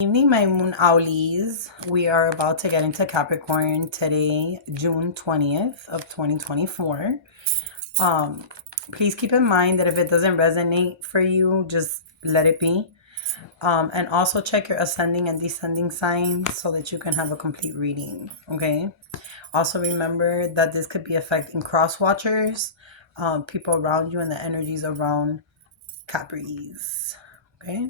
Evening, my moon owlies. We are about to get into Capricorn today, June 20th of 2024. Um, Please keep in mind that if it doesn't resonate for you, just let it be. And also check your ascending and descending signs so that you can have a complete reading. Okay. Also remember that this could be affecting cross watchers, people around you, and the energies around Capris. Okay.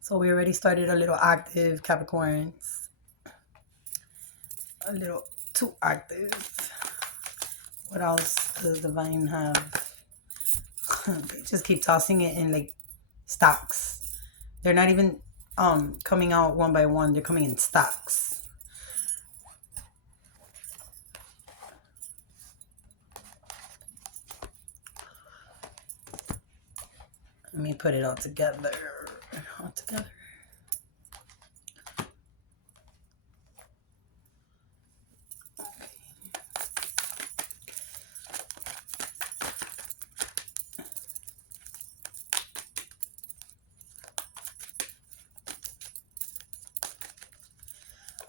So we already started a little active, Capricorns. A little too active. What else does the vine have? They just keep tossing it in like stacks. They're not even coming out one by one. They're coming in stacks. Let me put it all together. All together.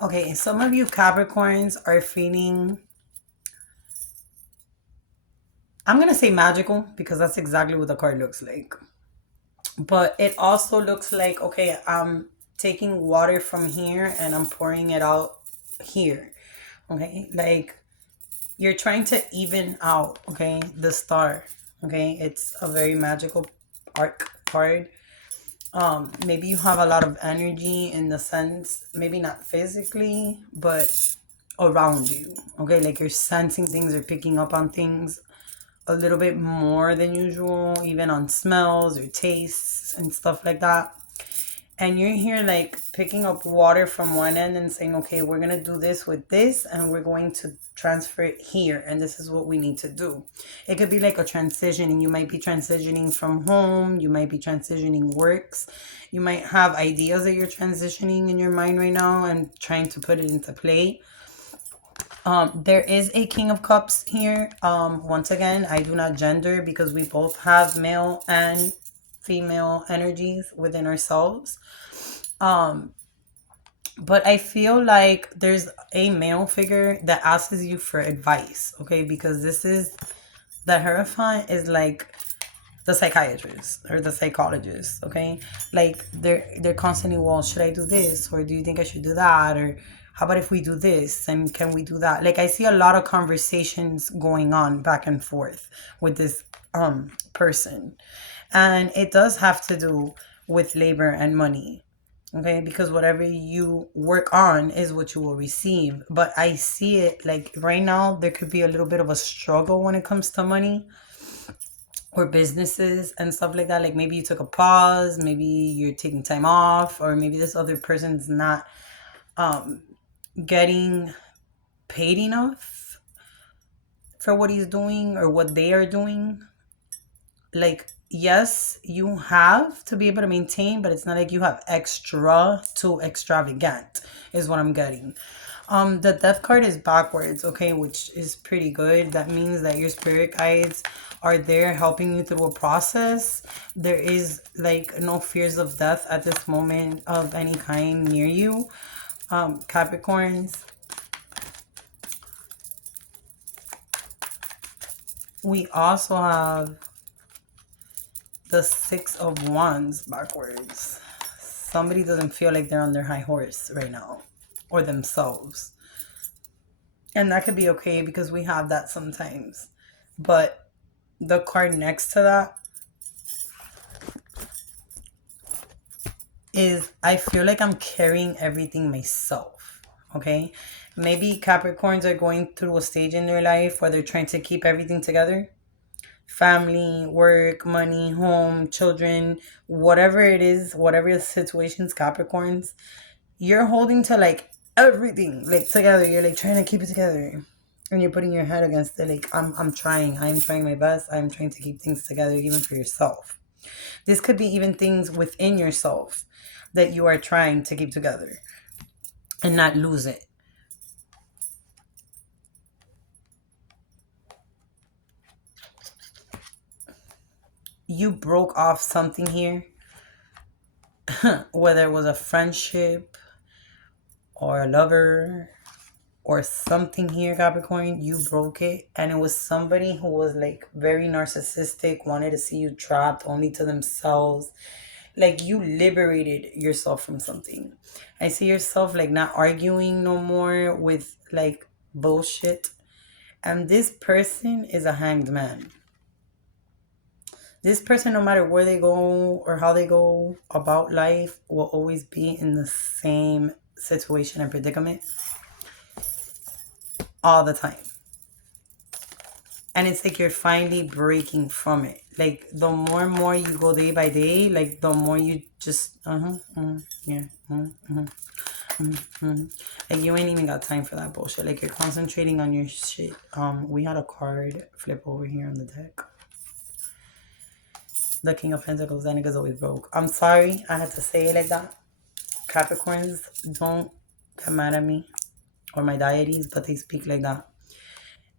Okay, some of you Capricorns are feeling, I'm going to say magical because that's exactly what the card looks like. But it also looks like, okay, I'm taking water from here and I'm pouring it out here. Okay, like you're trying to even out, okay, the star. Okay, it's a very magical arc card. Maybe you have a lot of energy in the sense, maybe not physically, but around you. Okay, like you're sensing things or picking up on things a little bit more than usual, even on smells or tastes and stuff like that. And you're here like picking up water from one end and saying, okay, we're going to do this with this and we're going to transfer it here. And this is what we need to do. It could be like a transition, and you might be transitioning from home. You might be transitioning works. You might have ideas that you're transitioning in your mind right now and trying to put it into play. There is a King of Cups here. Once again, I do not gender because we both have male and female energies within ourselves. But I feel like there's a male figure that asks you for advice, okay? Because this is, the Hierophant is like the psychiatrist or the psychologist, okay? Like they're constantly, well, should I do this, or do you think I should do that, or how about if we do this and can we do that? Like I see a lot of conversations going on back and forth with this person, and it does have to do with labor and money. Okay, because whatever you work on is what you will receive. But I see it like right now, there could be a little bit of a struggle when it comes to money or businesses and stuff like that. Like maybe you took a pause, maybe you're taking time off, or maybe this other person's not getting paid enough for what he's doing or what they are doing. Like, yes, you have to be able to maintain, but it's not like you have extra to extravagant, is what I'm getting. The death card is backwards, okay, which is pretty good. That means that your spirit guides are there helping you through a process. There is like no fears of death at this moment of any kind near you, Capricorns. We also have the Six of Wands backwards. Somebody doesn't feel like they're on their high horse right now, or themselves. And that could be okay because we have that sometimes. But the card next to that is, I feel like I'm carrying everything myself. Okay? Maybe Capricorns are going through a stage in their life where they're trying to keep everything together. Family, work, money, home, children, whatever it is, whatever the situations, Capricorns, you're holding to like everything like together. You're like trying to keep it together. And you're putting your head against it like I'm trying. I'm trying my best. I'm trying to keep things together even for yourself. This could be even things within yourself that you are trying to keep together and not lose it. You broke off something here Whether it was a friendship or a lover or something here, Capricorn, you broke it. And it was somebody who was like very narcissistic, wanted to see you trapped only to themselves. Like you liberated yourself from something. I see yourself like not arguing no more with like bullshit. And this person is a hanged man. This person, no matter where they go or how they go about life, will always be in the same situation and predicament all the time. And it's like you're finally breaking from it. Like the more and more you go day by day, like the more you just yeah, like you ain't even got time for that bullshit. Like you're concentrating on your shit. We had a card flip over here on the deck. The King of Pentacles. That nigga's always broke. I'm sorry I had to say it like that. Capricorns, don't get mad at me or my deities, but they speak like that.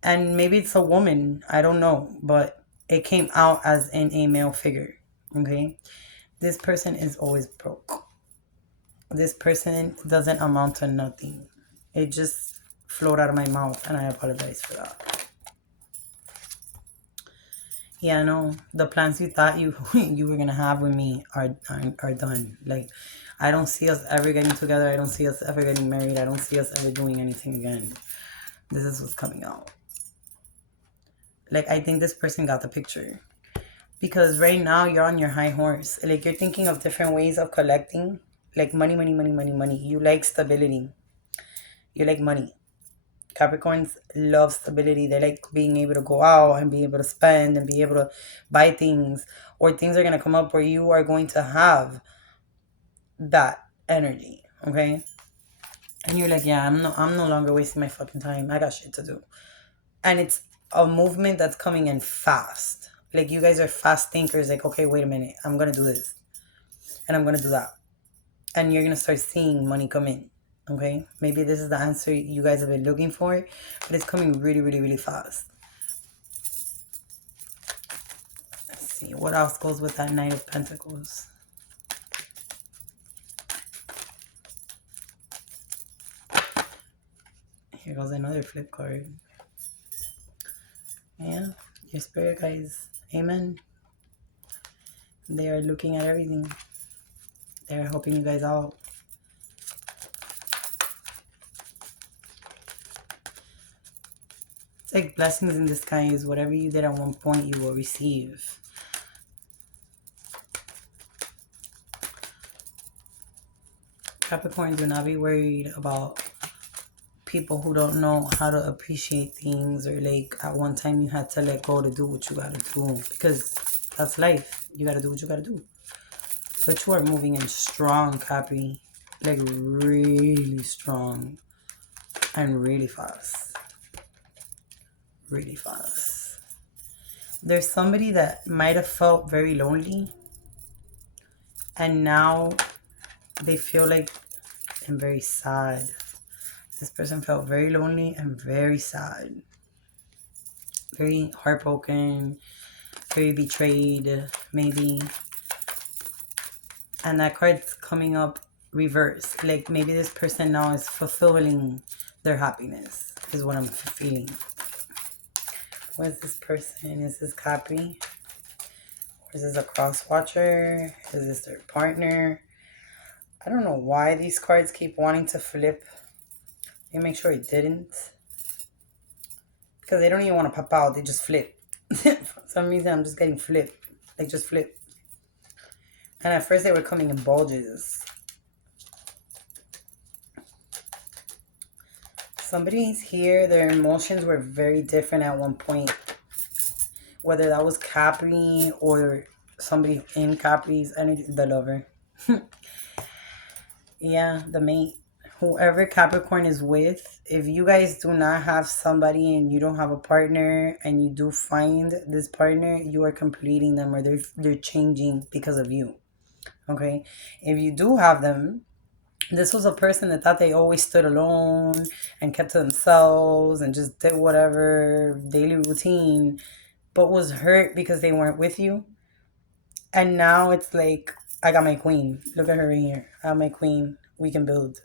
And maybe it's a woman, I don't know, but it came out as in a male figure. Okay, this person is always broke. This person doesn't amount to nothing. It just flowed out of my mouth, and I apologize for that. Yeah, no, the plans you thought you you were gonna have with me are done. Like, I don't see us ever getting together. I don't see us ever getting married. I don't see us ever doing anything again. This is what's coming out. Like, I think this person got the picture. Because right now you're on your high horse. Like, you're thinking of different ways of collecting. Like, money, money, money, money, money. You like stability. You like money. Capricorns love stability. They like being able to go out and be able to spend and be able to buy things. Or things are going to come up where you are going to have that energy. Okay? And you're like, yeah, I'm no longer wasting my fucking time. I got shit to do. And it's a movement that's coming in fast. Like, you guys are fast thinkers. Like, okay, wait a minute. I'm going to do this. And I'm going to do that. And you're going to start seeing money come in. Okay? Maybe this is the answer you guys have been looking for. But it's coming really, really, really fast. Let's see. What else goes with that Knight of Pentacles? Here goes another flip card. Yeah. Your spirit guys. Amen. They are looking at everything. They're helping you guys out. It's like blessings in disguise. Whatever you did at one point, you will receive. Capricorn, do not be worried about people who don't know how to appreciate things, or like at one time you had to let go to do what you gotta do, because that's life. You gotta do what you gotta do. But you are moving in strong, Capri. Like really strong and really fast. Really fast. There's somebody that might have felt very lonely, and now they feel like and very sad. This person felt very lonely and very sad. Very heartbroken, very betrayed, maybe. And that card's coming up reversed. Like maybe this person now is fulfilling their happiness, is what I'm feeling. Where's this person? Is this Capri? Or is this a cross watcher? Is this their partner? I don't know why these cards keep wanting to flip. Let me make sure it didn't. Because they don't even want to pop out. They just flip. For some reason, I'm just getting flipped. Like, just flip. And at first, they were coming in bulges. Somebody's here. Their emotions were very different at one point. Whether that was Capri or somebody in Capri's energy. The lover. Yeah, the mate. Whoever Capricorn is with, if you guys do not have somebody and you don't have a partner and you do find this partner, you are completing them, or they're changing because of you. Okay? If you do have them, this was a person that thought they always stood alone and kept to themselves and just did whatever daily routine, but was hurt because they weren't with you. And now it's like I got my queen. Look at her right here. I got my queen. We can build.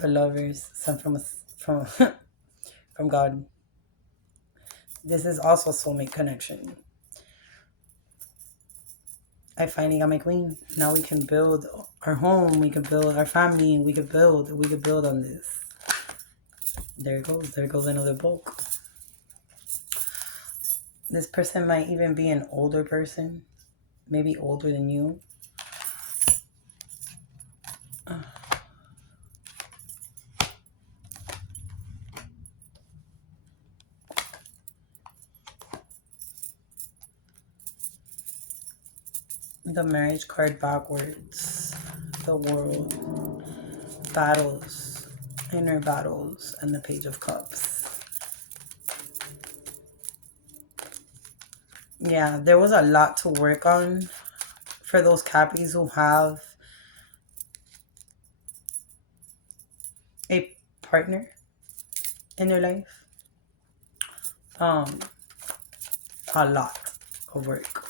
The lovers sent from us from from God. This is also soulmate connection. I finally got my queen. Now we can build our home. We can build our family. We could build. We could build on this. There it goes. There goes another book. This person might even be an older person. Maybe older than you. The marriage card backwards. The world. Battles. Inner battles. And the page of cups. Yeah, there was a lot to work on for those Cappies who have a partner in their life. A lot of work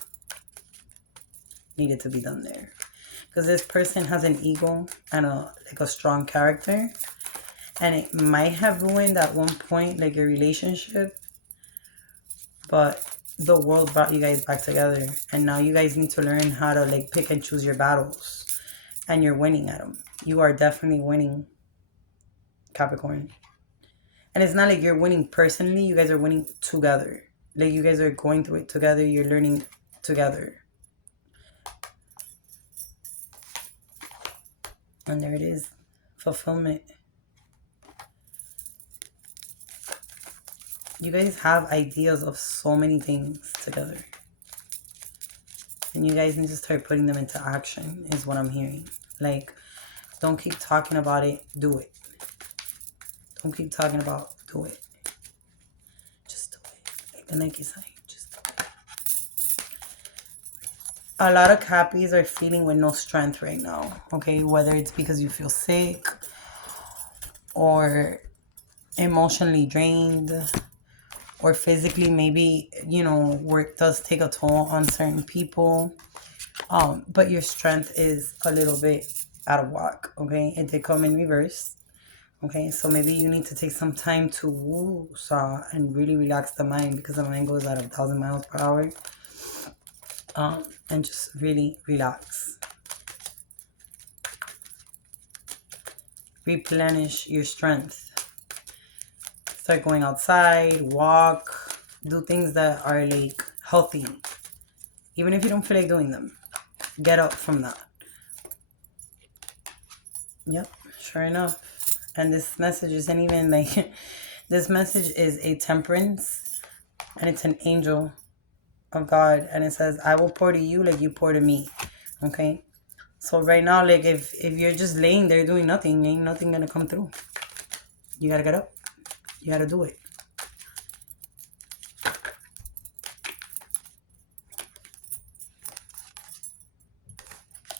needed to be done there. Because this person has an ego and a strong character. And it might have ruined at one point like your relationship. But the world brought you guys back together. And now you guys need to learn how to like pick and choose your battles. And you're winning at them. You are definitely winning, Capricorn. And it's not like you're winning personally. You guys are winning together. Like you guys are going through it together. You're learning together. And there it is. Fulfillment. You guys have ideas of so many things together. And you guys need to start putting them into action is what I'm hearing. Like, don't keep talking about it. Do it. Don't keep talking about, do it. Just do it. Like the Nike sign. Just do it. A lot of Cappies are feeling with no strength right now. Okay, whether it's because you feel sick or emotionally drained or physically, maybe, you know, work does take a toll on certain people. But your strength is a little bit out of whack. Okay, it did come in reverse. Okay, so maybe you need to take some time to woo-saw and really relax the mind because the mind goes at 1,000 miles per hour. And just really relax. Replenish your strength. Start going outside, walk, do things that are like healthy. Even if you don't feel like doing them. Get up from that. Yep, sure enough. And this message isn't even like, this message is a temperance and it's an angel of God. And it says, I will pour to you like you pour to me. Okay? So right now, like if you're just laying there doing nothing, ain't nothing gonna come through. You gotta get up. You gotta do it.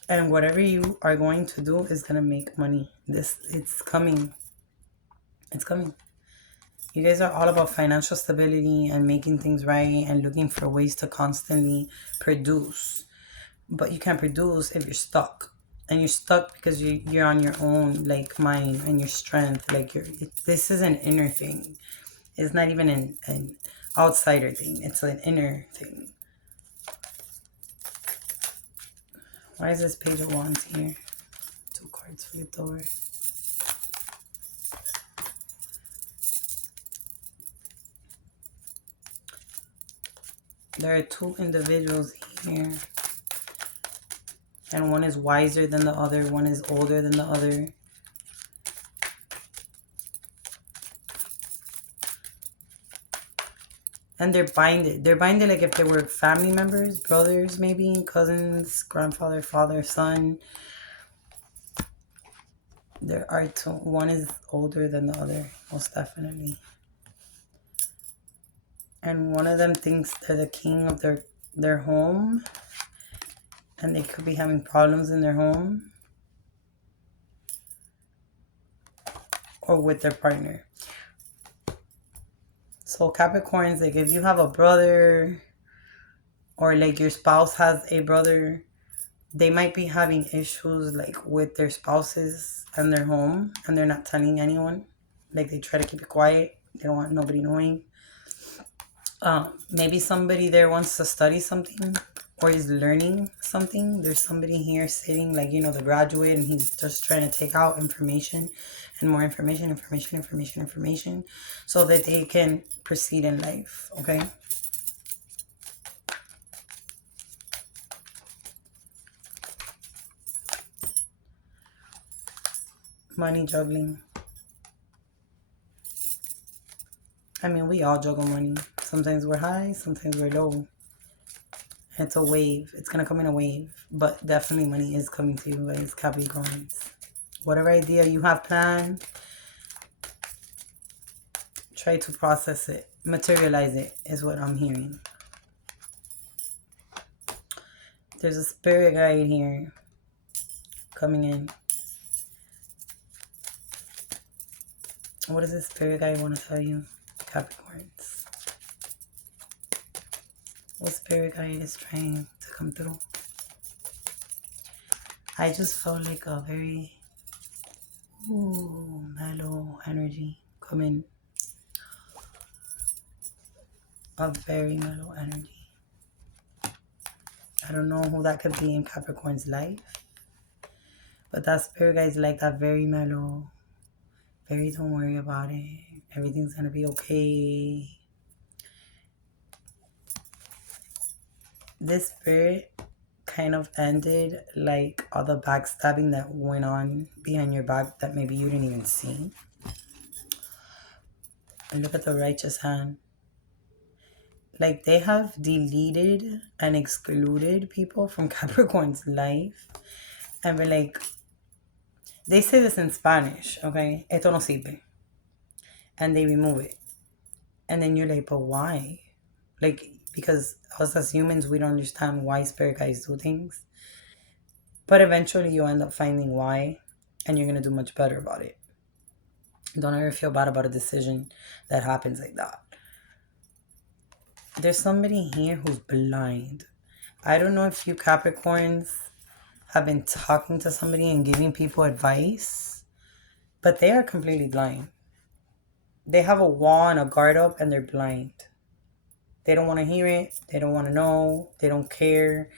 And whatever you are going to do is gonna make money. It's coming. It's coming. You guys are all about financial stability and making things right and looking for ways to constantly produce. But you can't produce if you're stuck. And you're stuck because you're on your own, like mind and your strength. Like this is an inner thing. It's not even an outsider thing. It's an inner thing. Why is this Page of Wands here? 2 cards for your door. There are 2 individuals here. And one is wiser than the other. One is older than the other. And they're binded. They're binded like if they were family members, brothers maybe, cousins, grandfather, father, son. There are 2. One is older than the other, most definitely. And one of them thinks they're the king of their home. And they could be having problems in their home. Or with their partner. So Capricorns, like if you have a brother or like your spouse has a brother, they might be having issues like with their spouses and their home, and they're not telling anyone. Like they try to keep it quiet. They don't want nobody knowing. Maybe somebody there wants to study something or is learning something. There's somebody here sitting like, the graduate, and he's just trying to take out information and more information so that they can proceed in life. Okay. Money juggling. I mean, we all juggle money. Sometimes we're high, sometimes we're low. It's a wave. It's going to come in a wave. But definitely money is coming to you guys, Capricorns. Whatever idea you have planned, try to process it. Materialize it is what I'm hearing. There's a spirit guide here coming in. What does this spirit guide want to tell you, Capricorns? What spirit guide is trying to come through? I just felt like a very mellow energy coming. A very mellow energy. I don't know who that could be in Capricorn's life, but that spirit guide is like that very mellow, very don't worry about it. Everything's gonna be okay. This spirit kind of ended like all the backstabbing that went on behind your back that maybe you didn't even see. And look at the righteous hand. Like they have deleted and excluded people from Capricorn's life. And we're like, they say this in Spanish, okay? Esto no sirve. And they remove it. And then you're like, but why? Like, because us as humans, we don't understand why spirit guides do things. But eventually you end up finding why. And you're going to do much better about it. Don't ever feel bad about a decision that happens like that. There's somebody here who's blind. I don't know if you Capricorns have been talking to somebody and giving people advice, but they are completely blind. They have a wall and a guard up and they're blind. They don't want to hear it. They don't want to know. They don't care.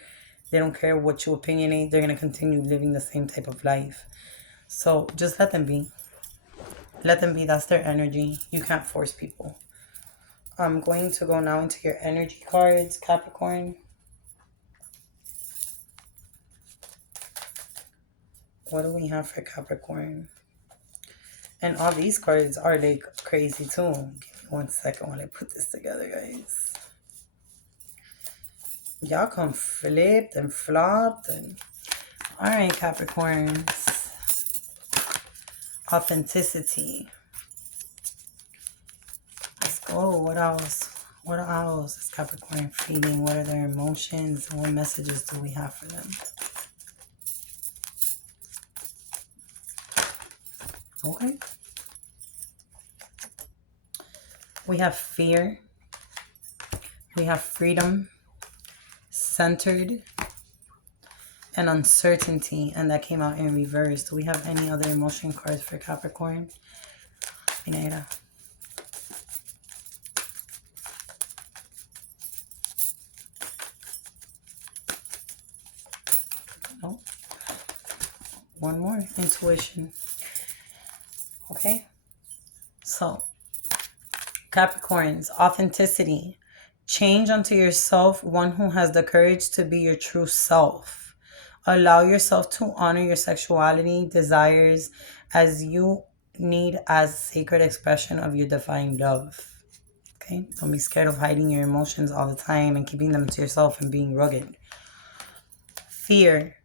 They don't care what you opinionate. They're going to continue living the same type of life. So just let them be. Let them be. That's their energy. You can't force people. I'm going to go now into your energy cards, Capricorn. What do we have for Capricorn? And all these cards are like crazy too. Give me 1 second while I put this together, guys. Y'all come flipped and flopped. And all right, Capricorns. Authenticity. Let's go. What else? What else is Capricorn feeling? What are their emotions? What messages do we have for them? Okay. We have fear. We have freedom, centered, and uncertainty. And that came out in reverse. Do we have any other emotion cards for Capricorn? Pineda. No. One more. Intuition. Okay. So, Capricorns, authenticity. Change unto yourself one who has the courage to be your true self. Allow yourself to honor your sexuality, desires, as you need as sacred expression of your divine love. Okay? Don't be scared of hiding your emotions all the time and keeping them to yourself and being rugged. Fear.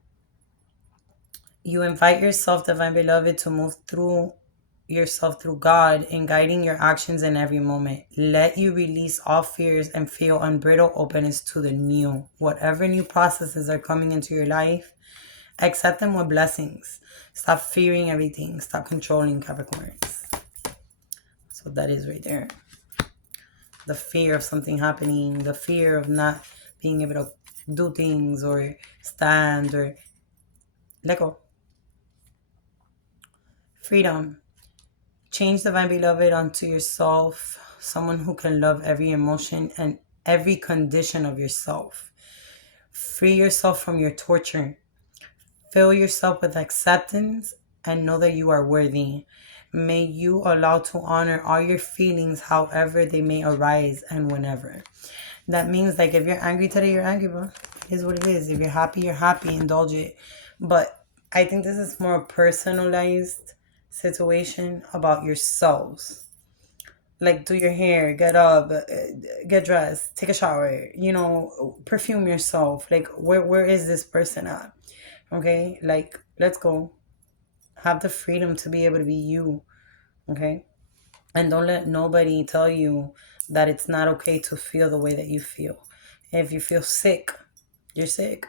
You invite yourself, divine beloved, to move through yourself through God in guiding your actions in every moment. Let you release all fears and feel unbridled openness to the new. Whatever new processes are coming into your life, accept them with blessings. Stop fearing everything. Stop controlling, Capricorns. So that is right there. The fear of something happening, the fear of not being able to do things or stand or let go. Freedom. Change divine beloved onto yourself, someone who can love every emotion and every condition of yourself. Free yourself from your torture. Fill yourself with acceptance and know that you are worthy. May you allow to honor all your feelings however they may arise and whenever. That means like if you're angry today, you're angry, bro. It is what it is. If you're happy, you're happy. Indulge it. But I think this is more personalized situation about yourselves. Like do your hair, get up, get dressed, take a shower, perfume yourself. Like where is this person at? Okay? Like let's go. Have the freedom to be able to be you. Okay? And don't let nobody tell you that it's not okay to feel the way that you feel. If you feel sick, you're sick.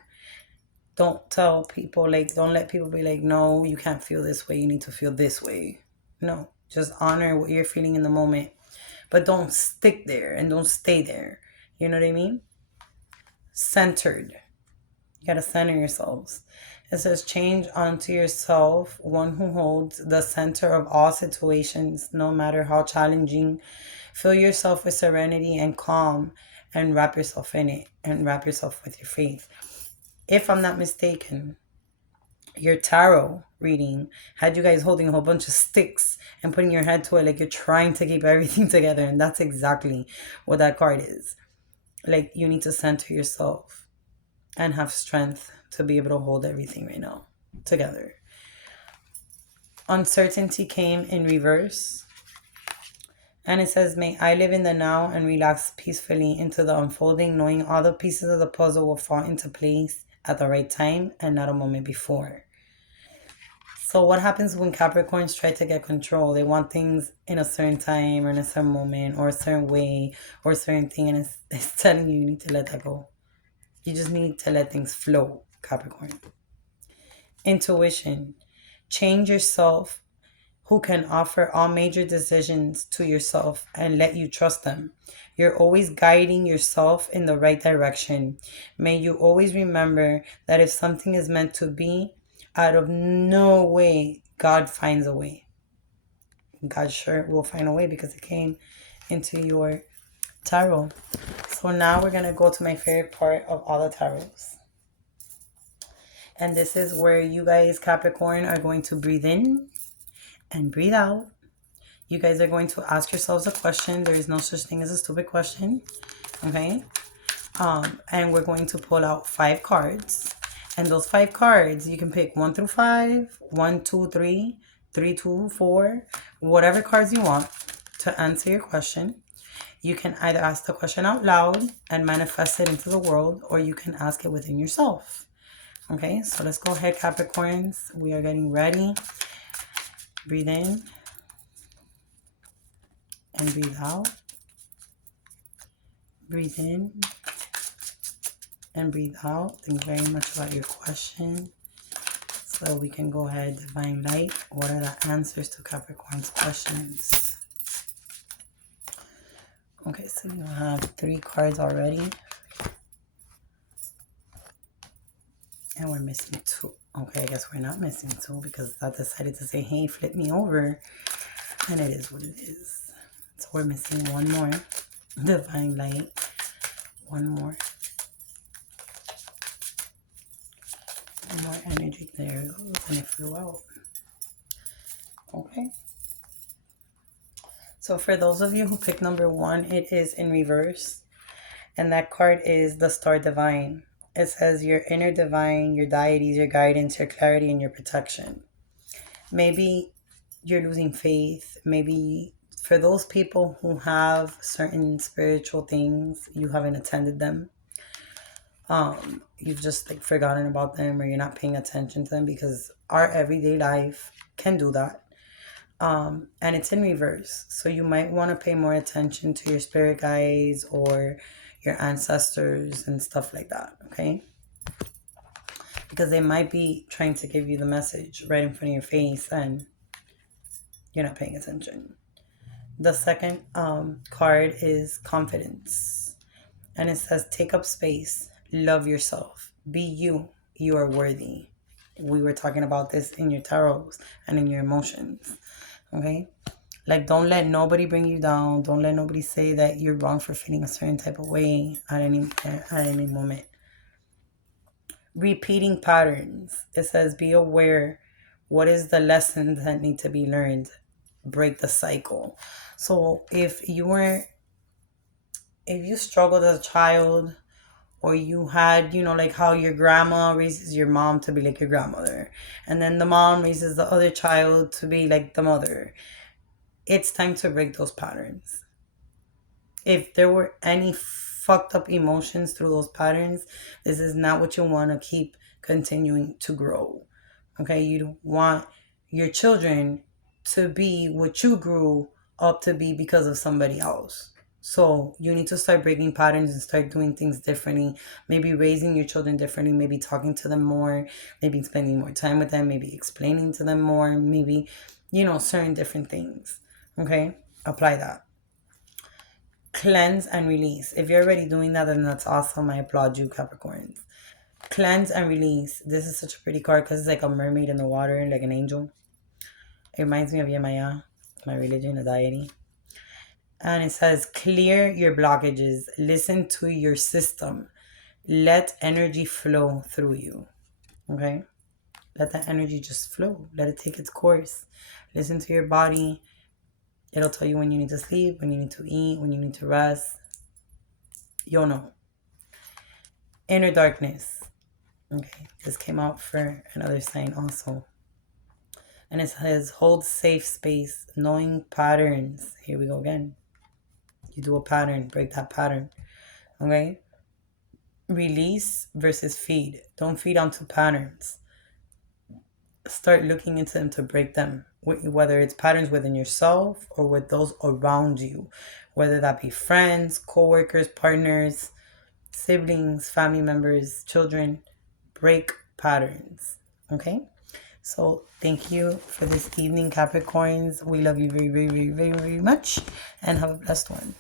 Don't tell people, like, don't let people be like, no, you can't feel this way. You need to feel this way. No, just honor what you're feeling in the moment. But don't stick there and don't stay there. You know what I mean? Centered. You gotta center yourselves. It says, change onto yourself, one who holds the center of all situations, no matter how challenging. Fill yourself with serenity and calm and wrap yourself in it and wrap yourself with your faith. If I'm not mistaken, your tarot reading had you guys holding a whole bunch of sticks and putting your head to it like you're trying to keep everything together. And that's exactly what that card is. Like you need to center yourself and have strength to be able to hold everything right now together. Uncertainty came in reverse. And it says, may I live in the now and relax peacefully into the unfolding, knowing all the pieces of the puzzle will fall into place at the right time and not a moment before. So what happens when Capricorns try to get control? They want things in a certain time or in a certain moment or a certain way or a certain thing. And it's telling you need to let that go. You just need to let things flow, Capricorn. Intuition. Change yourself who can offer all major decisions to yourself and let you trust them. You're always guiding yourself in the right direction. May you always remember that if something is meant to be, out of no way, God finds a way. God sure will find a way because it came into your tarot. So now we're going to go to my favorite part of all the tarots. And this is where you guys, Capricorn, are going to breathe in and breathe out. You guys are going to ask yourselves a question. There is no such thing as a stupid question. Okay? And we're going to pull out 5 cards. And those 5 cards, you can pick 1 through 5, 1, 2, 3, 3, 2, 4, whatever cards you want to answer your question. You can either ask the question out loud and manifest it into the world, or you can ask it within yourself. Okay, so let's go ahead, Capricorns. We are getting ready. Breathe in and breathe out. Breathe in and breathe out. Think very much about your question so we can go ahead, divine light. What are the answers to Capricorn's questions? Okay, so you have 3 cards already. And we're missing 2. Okay, I guess we're not missing 2 because I decided to say, hey, flip me over. And it is what it is. So we're missing 1 more. Divine light. 1 more. 1 more energy. There it goes. And it flew out. Okay. So for those of you who picked number 1, it is in reverse. And that card is the Star Divine. It says your inner divine, your deities, your guidance, your clarity, and your protection. Maybe you're losing faith. Maybe for those people who have certain spiritual things, you haven't attended them. You've just like forgotten about them or you're not paying attention to them because our everyday life can do that. And it's in reverse. So you might want to pay more attention to your spirit guides or your ancestors and stuff like that, okay? Because they might be trying to give you the message right in front of your face and you're not paying attention. The second card is confidence. And it says, take up space, love yourself, be you. You are worthy. We were talking about this in your tarots and in your emotions. Okay? Like, don't let nobody bring you down. Don't let nobody say that you're wrong for feeling a certain type of way at any moment. Repeating patterns. It says, be aware. What is the lessons that need to be learned? Break the cycle. So if you struggled as a child, or you had, like how your grandma raises your mom to be like your grandmother, and then the mom raises the other child to be like the mother, it's time to break those patterns. If there were any fucked up emotions through those patterns, this is not what you want to keep continuing to grow. Okay, you don't want your children to be what you grew up to be because of somebody else. So you need to start breaking patterns and start doing things differently. Maybe raising your children differently, maybe talking to them more, maybe spending more time with them, maybe explaining to them more, maybe, certain different things. Okay, apply that. Cleanse and release. If you're already doing that, then that's awesome. I applaud you, Capricorns. Cleanse and release. This is such a pretty card because it's like a mermaid in the water, like an angel. It reminds me of Yemaya, my religion, a deity. And it says, clear your blockages. Listen to your system. Let energy flow through you. Okay? Let that energy just flow. Let it take its course. Listen to your body. It'll tell you when you need to sleep, when you need to eat, when you need to rest. You'll know. Inner darkness. Okay, this came out for another sign also. And it says, hold safe space, knowing patterns. Here we go again. You do a pattern, break that pattern. Okay? Release versus feed. Don't feed onto patterns. Start looking into them to break them. Whether it's patterns within yourself or with those around you. Whether that be friends, co-workers, partners, siblings, family members, children. Break patterns. Okay? So thank you for this evening, Capricorns. We love you very, very, very, very, very much, and have a blessed one.